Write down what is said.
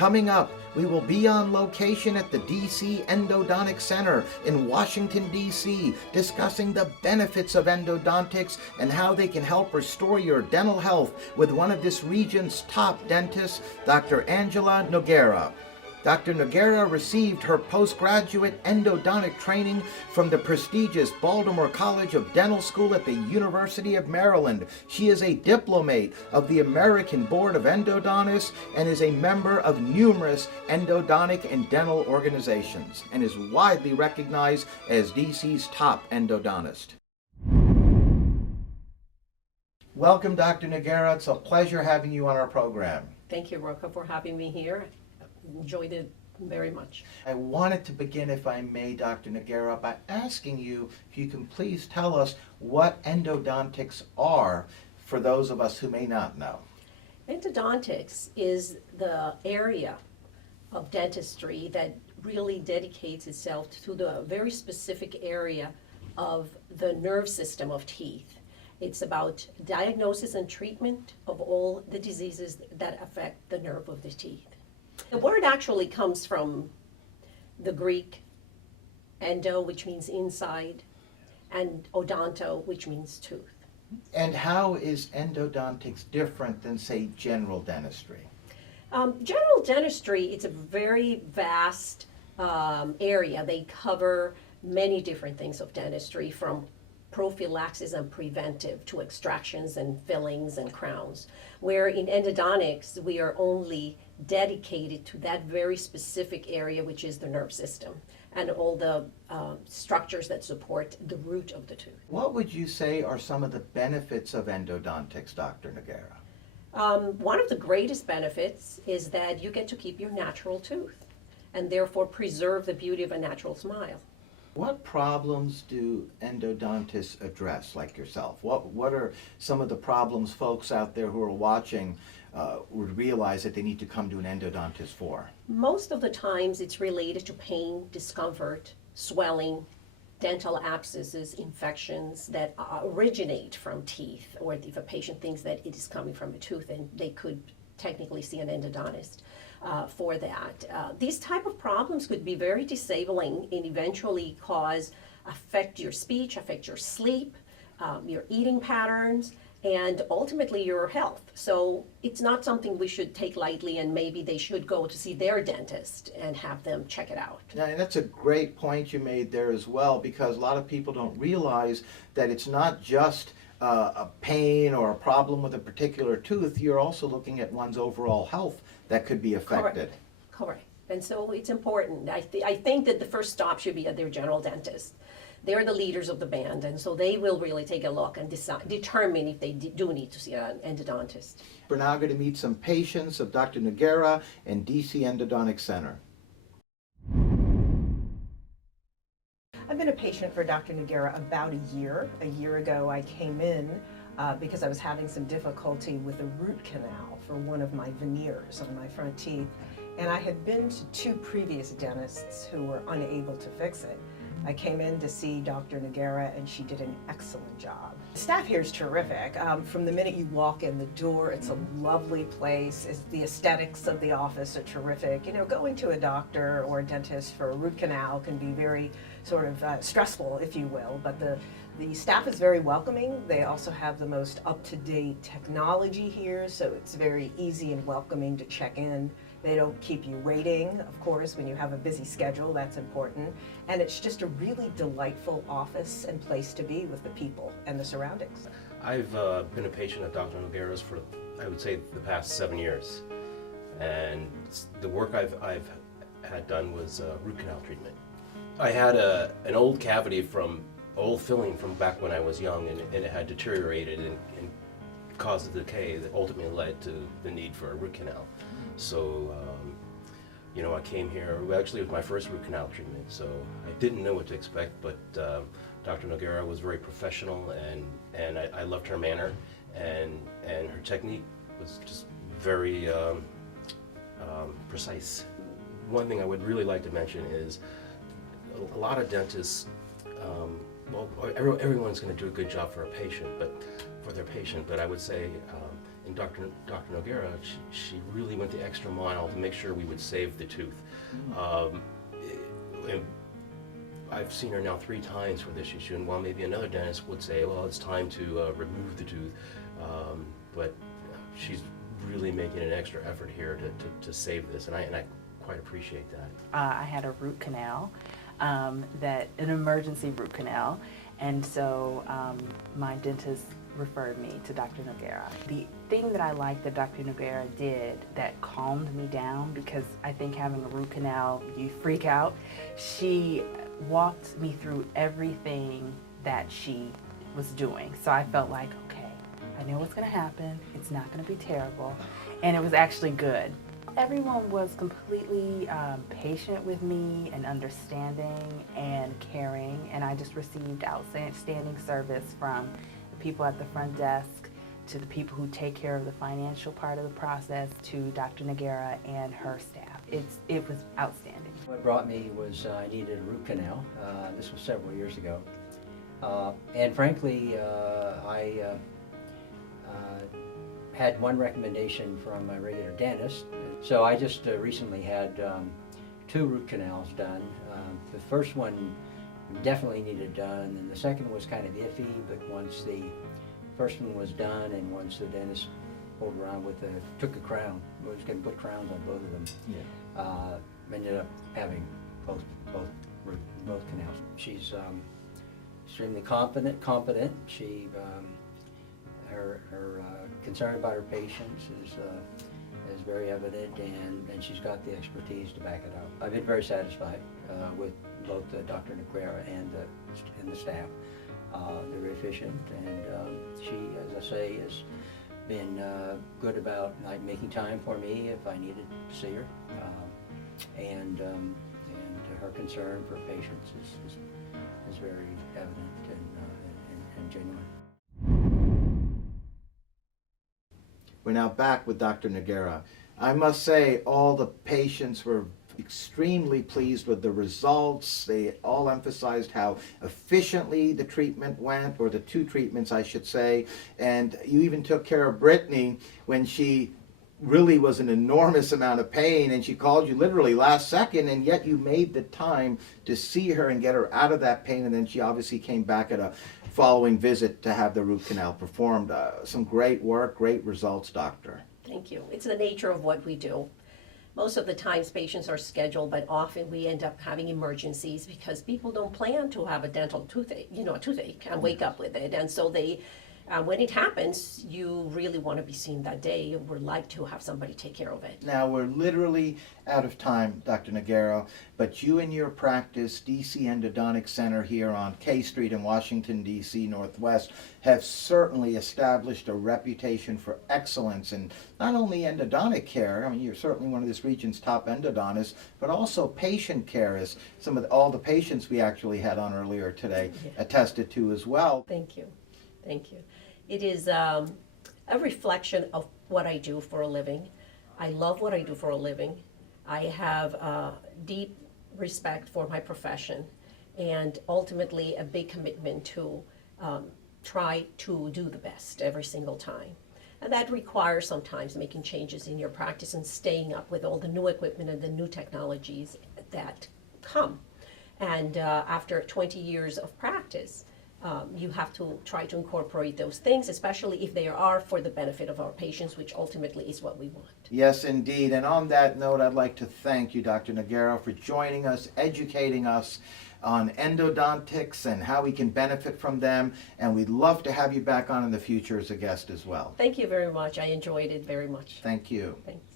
Coming up, we will be on location at the DC Endodontic Center in Washington, D.C., discussing the benefits of endodontics and how they can help restore your dental health with one of this region's top dentists, Dr. Angela Noguera. Dr. Noguera received her postgraduate endodontic training from the prestigious Baltimore College of Dental School at the University of Maryland. She is a diplomate of the American Board of Endodontists and is a member of numerous endodontic and dental organizations and is widely recognized as DC's top endodontist. Welcome, Dr. Noguera. It's a pleasure having you on our program. Thank you, Rocco, for having me here. Enjoyed it very much. I wanted to begin, if I may, Dr. Noguera, by asking you if you can please tell us what endodontics are for those of us who may not know. Endodontics is the area of dentistry that really dedicates itself to the very specific area of the nerve system of teeth. It's about diagnosis and treatment of all the diseases that affect the nerve of the teeth. The word actually comes from the Greek endo, which means inside, and odonto, which means tooth. And how is endodontics different than, say, general dentistry? General dentistry, it's a very vast area. They cover many different things of dentistry, from prophylaxis and preventive to extractions and fillings and crowns. Where in endodontics, we are only dedicated to that very specific area, which is the nerve system and all the structures that support the root of the tooth. What would you say are some of the benefits of endodontics, Dr. Noguera? One of the greatest benefits is that you get to keep your natural tooth and therefore preserve the beauty of a natural smile. What problems do endodontists address, like yourself? What are some of the problems folks out there who are watching would realize that they need to come to an endodontist for? Most of the times it's related to pain, discomfort, swelling, dental abscesses, infections that originate from teeth, or if a patient thinks that it is coming from a tooth, and they could technically see an endodontist for that. These type of problems could be very disabling and eventually affect your speech, affect your sleep, your eating patterns, and ultimately your health. So it's not something we should take lightly, and maybe they should go to see their dentist and have them check it out. Yeah, and that's a great point you made there as well, because a lot of people don't realize that it's not just a pain or a problem with a particular tooth. You're also looking at one's overall health that could be affected. Correct. And so it's important. I think that the first stop should be at their general dentist. They're the leaders of the band, and so they will really take a look and determine if they do need to see an endodontist. We're now going to meet some patients of Dr. Noguera and DC Endodontic Center. I've been a patient for Dr. Noguera about a year. A year ago I came in because I was having some difficulty with a root canal for one of my veneers on my front teeth, and I had been to 2 previous dentists who were unable to fix it. I came in to see Dr. Noguera, and she did an excellent job. The staff here is terrific. From the minute you walk in the door, it's a lovely place. The aesthetics of the office are terrific. You know, going to a doctor or a dentist for a root canal can be very sort of stressful, if you will, but the staff is very welcoming. They also have the most up-to-date technology here, so it's very easy and welcoming to check in. They don't keep you waiting, of course, when you have a busy schedule, that's important. And it's just a really delightful office and place to be with the people and the surroundings. I've been a patient of Dr. Noguera's for, I would say, the past 7 years. And the work I've had done was root canal treatment. I had an old cavity from old filling from back when I was young, and it had deteriorated and caused a decay that ultimately led to the need for a root canal. So, you know, I came here, actually it was my first root canal treatment, so I didn't know what to expect, but Dr. Noguera was very professional, and I loved her manner, and her technique was just very precise. One thing I would really like to mention is a lot of dentists, well, everyone's going to do a good job for their patient, but I would say and Dr. Noguera, she really went the extra mile to make sure we would save the tooth. And I've seen her now 3 times for this issue, and while maybe another dentist would say, well, it's time to remove the tooth, but she's really making an extra effort here to save this, and I quite appreciate that. I had a root canal, an emergency root canal, and so my dentist referred me to Dr. Noguera. The thing that I liked that Dr. Noguera did that calmed me down, because I think having a root canal, you freak out, she walked me through everything that she was doing. So I felt like, okay, I know what's going to happen. It's not going to be terrible. And it was actually good. Everyone was completely patient with me and understanding and caring, and I just received outstanding service from the people at the front desk, to the people who take care of the financial part of the process, to Dr. Noguera and her staff. It was outstanding. What brought me was I needed a root canal. This was several years ago. And frankly, I had one recommendation from my regular dentist. So I just recently had 2 root canals done. The first one definitely needed done, and the second was kind of iffy, but once the first one was done, and once the dentist pulled around took a crown, was going to put crowns on both of them, ended up having both canals. She's extremely competent. She her concern about her patients is very evident, and she's got the expertise to back it up. I've been very satisfied with both Dr. Noguera and the staff. They're very efficient, and she, as I say, has been good about making time for me if I needed to see her, and her concern for patients is very evident and genuine. We're now back with Dr. Noguera. I must say all the patients were extremely pleased with the results. They all emphasized how efficiently the treatment went, or the 2 treatments I should say, and you even took care of Brittany when she really was an enormous amount of pain, and she called you literally last second, and yet you made the time to see her and get her out of that pain, and then she obviously came back at a following visit to have the root canal performed. Some great work, great results, doctor. Thank you. It's the nature of what we do. Most of the times patients are scheduled, but often we end up having emergencies because people don't plan to have a dental toothache, a toothache, and wake up with it. And so they, when it happens, you really want to be seen that day, and would like to have somebody take care of it. Now we're literally out of time, Dr. Noguera, but you and your practice, DC Endodontic Center here on K Street in Washington, D.C. Northwest, have certainly established a reputation for excellence in not only endodontic care, I mean, you're certainly one of this region's top endodontists, but also patient care, as all the patients we actually had on earlier today attested to as well. Thank you. Thank you. It is a reflection of what I do for a living. I love what I do for a living. I have deep respect for my profession, and ultimately a big commitment to try to do the best every single time. And that requires sometimes making changes in your practice and staying up with all the new equipment and the new technologies that come. And after 20 years of practice, you have to try to incorporate those things, especially if they are for the benefit of our patients, which ultimately is what we want. Yes, indeed. And on that note, I'd like to thank you, Dr. Noguera, for joining us, educating us on endodontics and how we can benefit from them. And we'd love to have you back on in the future as a guest as well. Thank you very much. I enjoyed it very much. Thank you. Thank you.